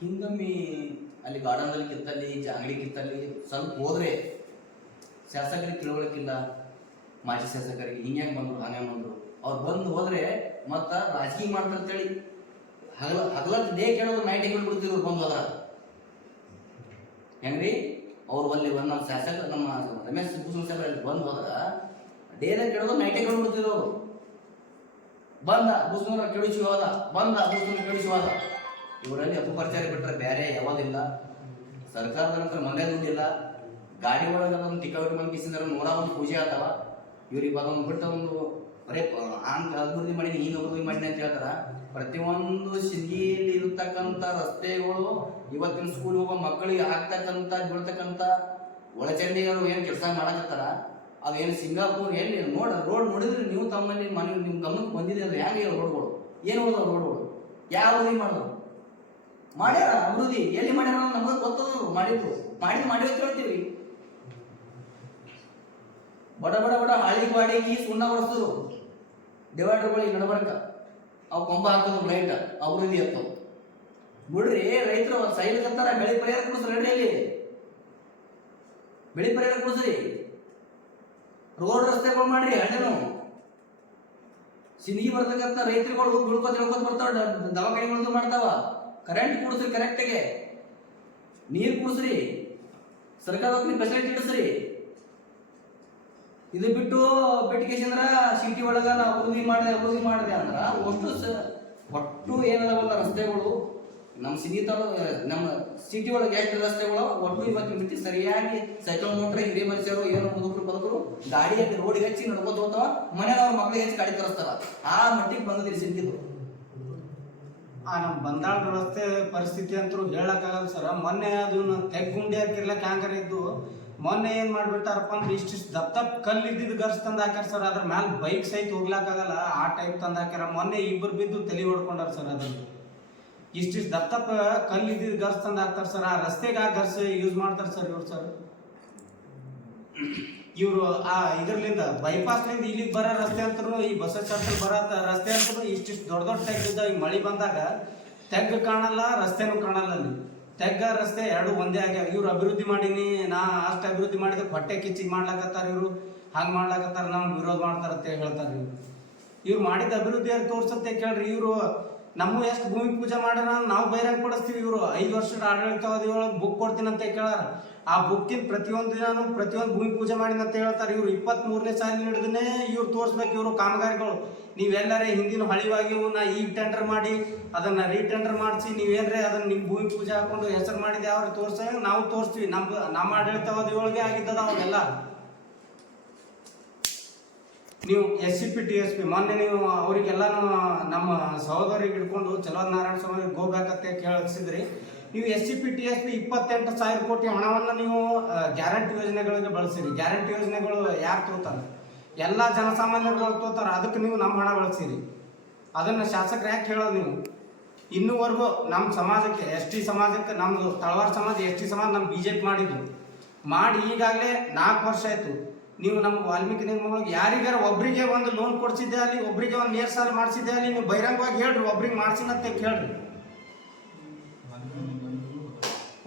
ಹಿಂಗಮ್ಮಿ ಅಲ್ಲಿ ಗಾರ್ಡನ್ದಲ್ಲಿ ಕಿತ್ತಲ್ಲಿ ಅಂಗಡಿ ಕಿತ್ತಲ್ಲಿ ಸ್ವಲ್ಪ ಹೋದ್ರೆ ಶಾಸಕರಿಗೆ ತಿಳುವಳಿಕಿಲ್ಲ ಮಾಜಿ ಶಾಸಕರಿಗೆ ಹಿಂಗೆ ಬಂದ್ರು ಹಂಗೆ ಬಂದರು. ಅವ್ರು ಬಂದು ಹೋದ್ರೆ ಮತ್ತ ರಾಜಕೀಯ ಮಾಡ್ತಾರೆ ಅಂತೇಳಿ ಹಗಲ ಹಗಲತ್ತು ಡೇ ಕೇಳೋದು ನೈಟ್ ಹೆಂಗ್ ಬಿಡ್ತಿದ್ರು ಬಂದು ಅದ ಹೆಂಗ್ರಿ? ಅವ್ರು ಅಲ್ಲಿ ಬಂದು ನಮ್ಮ ಶಾಸಕ, ನಮ್ಮ ರಮೇಶ್ ಭೂಷಣ್ ಅಲ್ಲಿ ಬಂದು ಹೋದ್ರ ಡೇದಾಗ ಕೇಳೋದು ನೈಟ್ ಹೆಂಗ್ ಬಿಡ್ತಿದ್ರು ಅವರು ಬಂದ ಭೂಷಣ ಕೆಡಿಸಿ ಹೋದ ಬಂದ ಭೂಷಣ ಕೆಡಿಸಿ ಹೋದ ಇವರಲ್ಲಿ ಅಪಪ್ರಚಾರ ಬಿಟ್ಟರೆ ಬೇರೆ ಯಾವಾಗಿಲ್ಲ ಸರ್ಕಾರದ ನಂತರ ಮನೆ ದುಡ್ಡಿಲ್ಲ. ಗಾಡಿ ಒಳಗೆ ಅದೊಂದು ಟಿಕೆಟ್ ಮಂಗಿಸಿದ್ರೆ ನೂರ ಒಂದು ಪೂಜೆ ಆತವ. ಇವ್ರಿಗೆ ಅದೊಂದು ಬಿಟ್ಟು ಒಂದು ಬರೇ ಹಂಗ ಅಭಿವೃದ್ಧಿ ಮಾಡೀನಿ ಈಗ ಅಭಿವೃದ್ಧಿ ಮಾಡಿನಿ ಅಂತ ಹೇಳ್ತಾರ? ಪ್ರತಿಯೊಂದು ಸಿಟಿಯಲ್ಲಿ ಇರತಕ್ಕಂಥ ರಸ್ತೆಗಳು ಇವತ್ತಿನ ಸ್ಕೂಲ್ ಹೋಗೋ ಮಕ್ಕಳಿಗೆ ಆಗ್ತಕ್ಕಂಥ, ಬೀಳ್ತಕ್ಕಂಥ ಒಳಚಂಡಿಗಳು ಏನು ಕೆಲಸ ಮಾಡಕತ್ತಾರ? ಅದೇನು ಸಿಂಗಾಪುರ್ ಎಲ್ಲಿ ನೋಡ ರೋಡ್ ನೋಡಿದ್ರೆ ನೀವು ತಮ್ಮಲ್ಲಿ ಮನೆ ನಿಮ್ಮ ಗಮನಕ್ಕೆ ಬಂದಿದೆ ಅದು ಹೇಗೆ ರೋಡ್ಗಳು ಏನು ಹೋದ ರೋಡ್ಗಳು ಯಾವ ಮಾಡೋದು ಮಾಡ್ಯಾರ ಅಭಿವೃದ್ಧಿ. ಎಲ್ಲಿ ಮಾಡ್ಯಾರ ನಮಗ ಗೊತ್ತದು. ಮಾಡಿದ್ದು ಮಾಡಿದ್ ಮಾಡಿ ಹೇಳ್ತೀವಿ. ಬಡ ಬಡ ಬಡ ಹಳ್ಳಿ ಬಾಡಿಗೆ ಸುಣ್ಣ ಹೊಡೆಸಿದ್ರು ಡಿವೈಡರ್ಗಳಿಗೆ ನಡಬರ್ಕ. ಅವು ಕೊಂಬ ಹಾಕೋದು ಲೈಟ್ ಅಭಿವೃದ್ಧಿ ಅಂತ ಬಿಡ್ರಿ ರೈತರು ಸೈಲ್ ಕತ್ತಾರ, ಬೆಳೆ ಪರಿಹಾರ ಕೊಡಿಸ್ರಿ ನಡ್ರಿ ಇಲ್ಲಿ. ಬೆಳೆ ಪರಿಹಾರ ಕೊಡಿಸ್ರಿ. ರೋಡ್ ರಸ್ತೆಗಳು ಮಾಡ್ರಿ ಹಣ್ಣು ಸಿಂಧಿಗೆ ಬರ್ತಕ್ಕಂಥ ರೈತರುಗಳು ಬೀಳ್ಕೋತ ಹೇಳ್ಕೊತ ಬರ್ತಾವ, ಡ- ದವಾಖಾನೆಗಳು ಮಾಡ್ತಾವ. ಕರೆಂಟ್ ಕೊಡಿಸ್ರಿ ಕರೆಕ್ಟಾಗೆ ನೀರು ಕುಡಿಸ್ರಿ. ಸರ್ಕಾರ ಫೆಸಿಲಿಟಿ ಇಡಿಸ್ರಿ. ಇದು ಬಿಟ್ಟು ಬಿಟ್ಟಿಗೆಸಂದ್ರ ಸಿಟಿ ಒಳಗ ನಾ ಅಭಿವೃದ್ಧಿ ಮಾಡಿದೆ ಅಭಿವೃದ್ಧಿ ಮಾಡಿದೆ ಅಂದ್ರ ಒಟ್ಟು ಒಟ್ಟು ಏನದವಲ್ಲ ರಸ್ತೆಗಳು ನಮ್ಮ ಸಿನಿತ ನಮ್ಮ ಸಿಟಿ ಒಳಗೆ ಎಷ್ಟು ರಸ್ತೆಗಳು ಒಟ್ಟು ಇವತ್ತಿನ ಮಿತಿ ಸರಿಯಾಗಿ ಸೈಕಲ್ ಮೋಟ್ರ್ ಹಿರಿಯ ಮನುಷ್ಯರು ಏನೋ ಮುದುಕರು ಬದುಕರು ಗಾಡಿ ರೋಡ್ ರೋಡಿಗೆ ಹಚ್ಚಿ ನಡ್ಕೋತ ಹೋಗ್ತಾವ, ಮನೆಯವ್ರ ಮಕ್ಳಿಗೆ ಹೆಚ್ಚು ಗಾಡಿ ತರಿಸ್ತಾರ. ಆ ಮಟ್ಟಿಗೆ ಬಂದಿದ್ರಿ ಸಿಟಿದು ಆ ನಮ್ಮ ಬಂದಾಳ ರಸ್ತೆ ಪರಿಸ್ಥಿತಿ ಅಂತೂ ಹೇಳಕ್ಕಾಗಲ್ಲ ಸರ್. ಮೊನ್ನೆ ಅದು ತೆಗ್ಗುಂಡಿ ಹಾಕಿರ್ಲ ಕ್ಯಾಂಕರ್ ಇದ್ದು ಮೊನ್ನೆ ಏನ್ ಮಾಡ್ಬಿಟ್ಟಾರಪ್ಪ ಅಂದ್ರೆ ಇಷ್ಟಿಷ್ಟು ದಪ್ಪ ದಪ್ಪ ಕಲ್ಲು ಇದ್ದಿದ್ದು ಗರ್ಸ್ ತಂದು ಹಾಕ್ಯಾರ ಸರ್. ಅದ್ರ ಮ್ಯಾಲ ಬೈಕ್ ಸಹಿತ ಹೋಗ್ಲಾಕಾಗಲ್ಲ ಆ ಟೈಪ್ ತಂದು ಹಾಕ್ಯಾರ. ಮೊನ್ನೆ ಇಬ್ಬರು ಬಿದ್ದು ತಲೆ ಹೊಡ್ಕೊಂಡಾರ ಸರ್ ಅದನ್ನ. ಇಷ್ಟಿಷ್ಟು ದಪ್ಪ ದಪ್ಪ ಕಲ್ಲು ಇದ್ದಿದ್ದು ಗರ್ಸ್ ತಂದು ಹಾಕ್ತಾರ ಸರ್. ಆ ರಸ್ತೆಗೆ ಆ ಗರ್ಸ್ ಯೂಸ್ ಮಾಡ್ತಾರೆ ಸರ್ ಇವ್ರು ಸರ್. ಇವರು ಆ ಇದ್ರಲಿಂದ ಬೈಪಾಸ್ಲಿಂದ ಇಲ್ಲಿಗೆ ಬರೋ ರಸ್ತೆ ಅಂತೂ ಈ ಬಸ್ ಸರ್ಕಲ್ ಬರೋ ರಸ್ತೆ ಅಂತೂ ಇಷ್ಟಿಷ್ಟು ದೊಡ್ಡ ದೊಡ್ಡ ತೆಗ್ಗಿದ್ದ ಈಗ ಮಳೆ ಬಂದಾಗ ತೆಗ್ಗ ಕಾಣಲ್ಲ, ರಸ್ತೆನೂ ಕಾಣಲ್ಲ ಅಲ್ಲಿ. ತೆಗ್ಗ ರಸ್ತೆ ಎರಡು ಒಂದೇ ಆಗ್ಯಾವ. ಇವ್ರು ಅಭಿವೃದ್ಧಿ ಮಾಡೀನಿ, ನಾ ಅಷ್ಟು ಅಭಿವೃದ್ಧಿ ಮಾಡಿದ ಹೊಟ್ಟೆ ಕಿಚ್ಚಿ ಮಾಡ್ಲಾಕತ್ತಾರ ಇವರು. ಹಂಗೆ ಮಾಡ್ಲಾಕತ್ತಾರ, ನಮ್ಗೆ ವಿರೋಧ ಮಾಡ್ತಾರ ಅಂತ ಹೇಳ್ತಾರೆ ಇವ್ರು. ಇವ್ರು ಮಾಡಿದ ಅಭಿವೃದ್ಧಿ ಯಾರು ತೋರ್ಸತ್ತೆ ಕೇಳ್ರಿ, ಇವರು ನಮ್ಮ ಎಷ್ಟು ಭೂಮಿ ಪೂಜೆ ಮಾಡೋಣ ನಾವು ಬೈರಂಗ್ ಪಡಿಸ್ತೀವಿ ಇವರು. ಐದು ವರ್ಷದ ಆಡಳಿತಾವಧಿ ಒಳಗೆ ಬುಕ್ ಕೊಡ್ತೀನಿ ಅಂತ ಕೇಳಾರ. ಆ ಬುಕ್ಕಿನ ಪ್ರತಿಯೊಂದು ದಿನಾನು ಪ್ರತಿಯೊಂದು ಭೂಮಿ ಪೂಜೆ ಮಾಡಿನ ಅಂತ ಹೇಳ್ತಾರೆ. ಇವರು ಇಪ್ಪತ್ತ್ ಮೂರನೇ ಸಾಲಿನ ಹಿಡಿದನೇ ಇವ್ರು ತೋರಿಸ್ಬೇಕು ಇವರು ಕಾಮಗಾರಿಗಳು. ನೀವೆಲ್ಲರೇ ಹಿಂದಿನ ಹಳಿವಾಗಿ ನಾ ಈಗ ಟೆಂಡರ್ ಮಾಡಿ, ಅದನ್ನ ರೀಟೆಂಡರ್ ಮಾಡಿಸಿ, ನೀವೇನ್ರೇ ಅದನ್ನ ನಿಮ್ಮ ಭೂಮಿ ಪೂಜೆ ಹಾಕೊಂಡು ಹೆಸರು ಮಾಡಿದ ಯಾವ ತೋರ್ಸ ನಾವು ತೋರಿಸ್ತೀವಿ. ನಮ್ಮ ನಮ್ಮ ಆಡಳಿತಾವಧಿ ಒಳಗೆ ಆಗಿದ್ದದ ಅವೆಲ್ಲ ನೀವು S C P T S P ಮೊನ್ನೆ ನೀವು ಅವರಿಗೆಲ್ಲಾನು ನಮ್ಮ ಸಹೋದರಿಗೆ ಹಿಡ್ಕೊಂಡು ಚಲೋದ್ ನಾರಾಯಣ ಸ್ವಾಮಿ ಗೋಬ್ಯಾಕಂತ ಕೇಳಿಸಿದ್ರಿ ನೀವು S C P T S P ಇಪ್ಪತ್ತೆಂಟು ಸಾವಿರ ಕೋಟಿ ಹಣವನ್ನು ನೀವು ಗ್ಯಾರಂಟಿ ಯೋಜನೆಗಳಿಗೆ ಬಳಸಿರಿ. ಗ್ಯಾರಂಟಿ ಯೋಜನೆಗಳು ಯಾರು ತೋತಾರೆ? ಎಲ್ಲ ಜನಸಾಮಾನ್ಯರುಗಳು ತೋತಾರೆ. ಅದಕ್ಕೆ ನೀವು ನಮ್ಮ ಹಣ ಬಳಸಿರಿ. ಅದನ್ನು ಶಾಸಕರು ಯಾಕೆ ಹೇಳೋದು ನೀವು? ಇನ್ನೂವರೆಗೂ ನಮ್ಮ ಸಮಾಜಕ್ಕೆ, ಎಸ್ ಟಿ ಸಮಾಜಕ್ಕೆ ನಮ್ಮದು ತಳವಾರ ಸಮಾಜ, ಎಸ್ ಟಿ ಸಮಾಜ ನಮ್ಮ ಬಿ ಜೆ ಪಿ ಮಾಡಿದ್ದು ಮಾಡಿ ಈಗಾಗಲೇ ನಾಲ್ಕು ವರ್ಷ ಆಯ್ತು. ನೀವು ನಮ್ಮ ವಾಲ್ಮೀಕಿ ನಿಗಮಗಳಿಗೆ ಯಾರಿಗಾರ ಒಬ್ರಿಗೆ ಒಂದು ಲೋನ್ ಕೊಡ್ಸಿದ್ದೆ ಅಲ್ಲಿ ಒಬ್ರಿಗೆ ಒಂದು ನೇರ್ ಸಾಲ ಮಾಡಿಸಿದ್ದೆ ಅಲ್ಲಿ ನೀವು ಬಹಿರಂಗವಾಗಿ ಹೇಳ್ರಿ, ಒಬ್ರಿಗೆ ಮಾಡ್ಸಿನಂತೆ ಕೇಳ್ರಿ.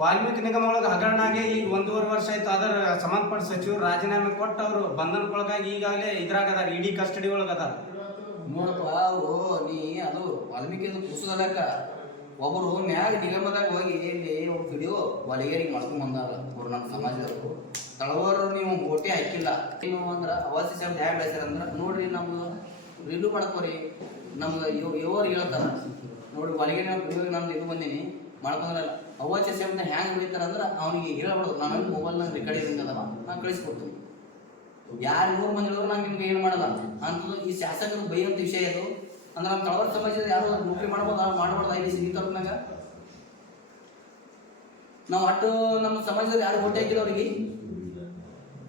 ವಾಲ್ಮೀಕಿ ನಿಗಮಗಳಿಗೆ ಒಳಗೆ ಹಗರಣ ಆಗಿ ಈಗ ಒಂದೂವರೆ ವರ್ಷ ಆಯ್ತು. ಅದರ ಸಂಬಂಧಪಟ್ಟ ಸಚಿವರು ರಾಜೀನಾಮೆ ಕೊಟ್ಟು ಅವರು ಬಂಧನಕ್ಕೊಳಗಾಗಿ ಈಗಾಗಲೇ ಇದ್ರಾಗ ಇಡೀ ಕಸ್ಟಡಿ ಒಳಗೆ ಅದಾರ. ನೋಡಪ್ಪ, ಅವರು ನೀ ಅದು ವಾಲ್ಮೀಕಿ ಕುಸದಕ್ಕ ಒಬ್ಬರು ಮ್ಯಾಗ ನಿಗಮದಾಗ ಹೋಗಿ ಇಲ್ಲಿ ಒಂದು ವಿಡಿಯೋ ಹೊಲಿಗೇರಿಗೆ ಮಾಡ್ಕೊಂಡ್ ಬಂದಾರ ಅವ್ರು ನಮ್ಮ ಸಮಾಜದವರು. ತಳವರು ನೀವು ಓಟಿ ಹಾಕಿಲ್ಲ. ಏನು ಅಂದ್ರೆ ಅವಾಸಿ ಸಾಹೇಬ್ ಹ್ಯಾಂಗ ಬೆಳೆಸ್ಯಾರ ಅಂದ್ರೆ, ನೋಡ್ರಿ ನಮ್ದು ರಿಲೂ ಮಾಡ್ಕೋರಿ. ನಮ್ಗೆ ಇವ್ ಇವರು ಹೇಳ್ತಾರ ನೋಡಿ ಹೊಲಿಗೇರಿ ಇವಾಗ ನಮ್ದು ಇದು ಬಂದೀನಿ, ಮಾಡ್ಕೊಂಡ್ರಲ್ಲ. ಅವಾಸಿ ಸಾಹೇಬ್ನ ಹ್ಯಾಂಗ್ ಬೆಳಿತಾರ ಅಂದ್ರೆ ಅವನಿಗೆ ಹೇಳ್ಬಾರ್ದು ನಾನು ಮೊಬೈಲ್ನಾಗ ರೆಕಾರ್ಡಿಂಗ್ ಅದಾವ, ನಾನು ಕಳಿಸ್ಕೊಡ್ತೀನಿ. ಯಾರು ನೂರು ಮಂದಿ ಹೇಳಿದ್ರು ನಾನು ನಿಮ್ಗೆ ಏನು ಮಾಡಲ್ಲ. ಅಂತದ್ದು ಈ ಶಾಸಕರು ಬೈಯಂತ ವಿಷಯ ಇದು. ಅಂದ್ರೆ ನಮ್ಮ ತಳವಾರ ಸಮಾಜದ ಯಾರು ನೌಕರಿ ಮಾಡಬಹುದು ಮಾಡ್ಬಾರ್ದ ಐದು ತಾಲೂಕ್ನಾಗ ನಾವು ಅಟ್ಟು ನಮ್ಮ ಸಮಾಜದಲ್ಲಿ ಯಾರು ಓಟ್ ಹಾಕಿಲ್ಲ ಅವ್ರಿಗೆ?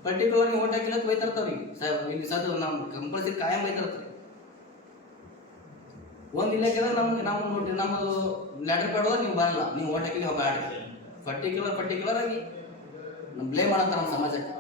ಪರ್ಟಿಕ್ಯುಲರ್ ಓಟ್ ಹಾಕಿಲ್ಲ ಬೈತಾರ್ತಾವ್ರಿಗೆ ಸರ್ ಇಲ್ಲಿ ಸದ್ ನಮ್ಮ ಕಂಪಲ್ಸರಿ ಕಾಯಂ ಬೈತಾರ್ತಾರೆ ಒಂದು ಇಲಾಖೆ ನಮ್ಗೆ ನಮ್ಮ ನೋಡಿ ನಮ್ಮದು ಲೆಟರ್ ಹೋದ್ರೆ ನೀವು ಬರಲ್ಲ. ನೀವು ಓಟ್ ಹಾಕಿಲ್ಲ ಪರ್ಟಿಕ್ಯುಲರ್ ಪರ್ಟಿಕ್ಯುಲರ್ ಆಗಿ ಬ್ಲೇಮ್ ಮಾಡತ್ತಾರ ನಮ್ಮ ಸಮಾಜಕ್ಕೆ.